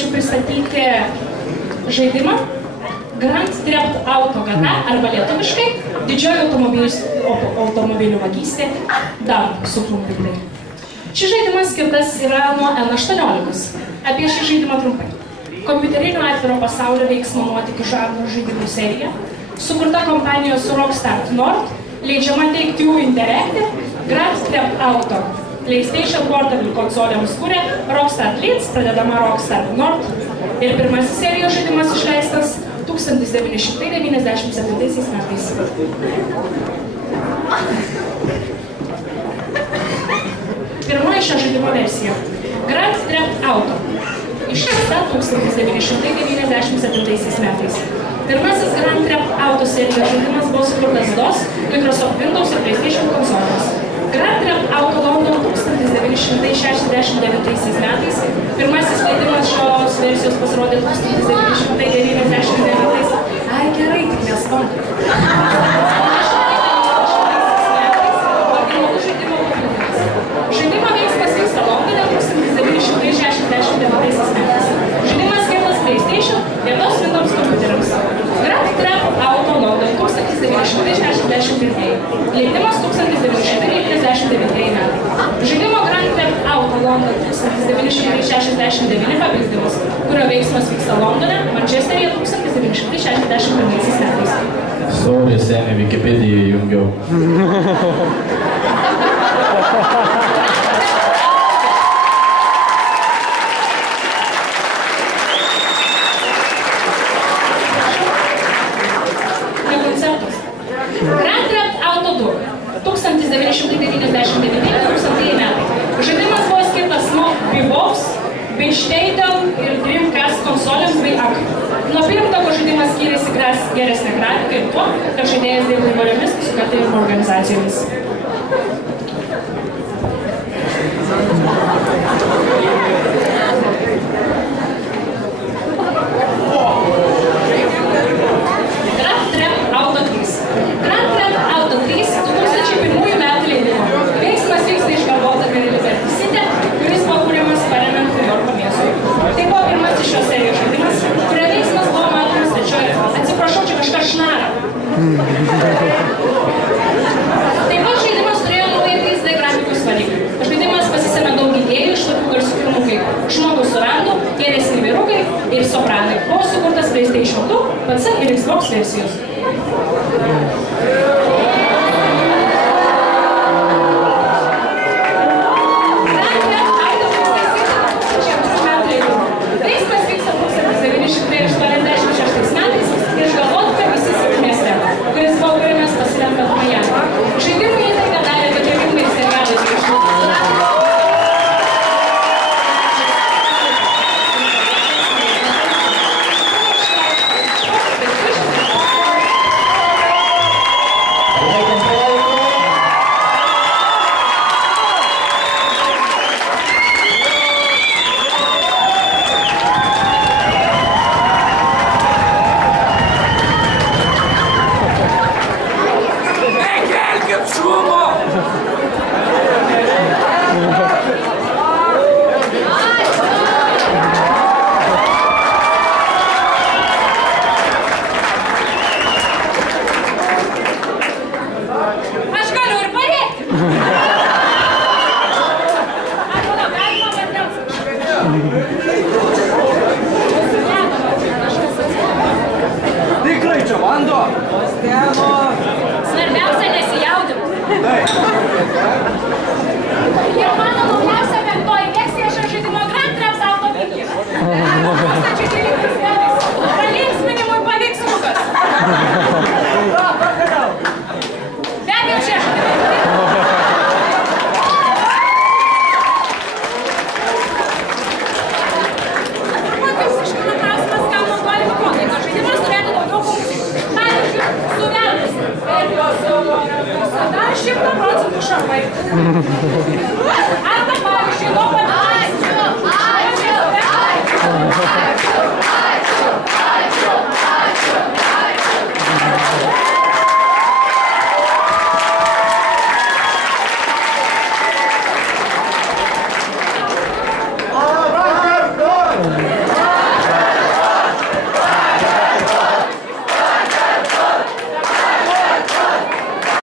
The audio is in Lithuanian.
norėčiau pristatyti žaidimą Grand Theft Auto GTA arba lietuviškai didžioji automobilių vagystė DAV sutrumpintai. Šis žaidimas skirtas yra nuo N18. Apie šį žaidimą trumpai. Kompiuterinio atviro pasaulio veiksmo nuotykių žanrų žaidimų serija, sukurta kompanijos Rockstar North, leidžiama teikti jų Interactive, Grand Theft Auto. PlayStation Portable konsolėms kūrė Rockstar Leeds, pradedama Rockstar North. Ir pirmasis serijos žaidimas išleistas 1997 metais. Pirmoji šio žaidimo versija Grand Theft Auto. Išleista 1997 metais. Pirmasis Grand Theft Auto serijos žaidimas buvo sukurtas DOS, Microsoft Windows ir PlayStation konsolėms. Grand Theft Auto London 1969 metais. Pirmasis leidimas šios versijos pasirodė 1999. Ai, gerai, tik nespamp. Žaidimo veiksmas vyksta Londone 1969 metais. Žaidimas skirtas PlayStation ir DOS Windows kompiuteriams. Grand Theft Auto London 1961. Leidimas 1999 metai. Žaidimo Grand Theft Auto London 1969 pavyzdimas, kurio veiksmas vyksta Londone, Mančesteryje 1961 metais. Sorry, seniai, Wikipediją jungiau. Grand Theft Auto 2 1999 metai. Žaidimas buvo skirtas Mobivox, Beachtail ir Dreamcast konsolėms bei AK. Nuo pirmtako žaidimas skyrėsi geresnė grafika ir tuo, kad žaidėjas dirbo įvairiomis nusikaltėjimo organizacijomis. Grand Theft Auto 3. Grand Theft Auto 3 2001 metų leidimo. Veiksmas vyksta išgalvotame Liberty City, kuris buvo kuriamas paremiant Niujorko miestui. Tai buvo pirmasis šios serijos žaidimas, kurio veiksmas buvo matomas trečioje. Atsiprašau, čia kažkas šnara. Taip pat žaidimas turėjo naują 3D grafikos variklį. Žaidimas pasisėmė daug idėjų iš tokių garsių filmų kaip Žmogus su randu, Geresni vyrukai ir Sopranai. Buvo sukurtas PlayStation 2, PC ir Xbox versijos.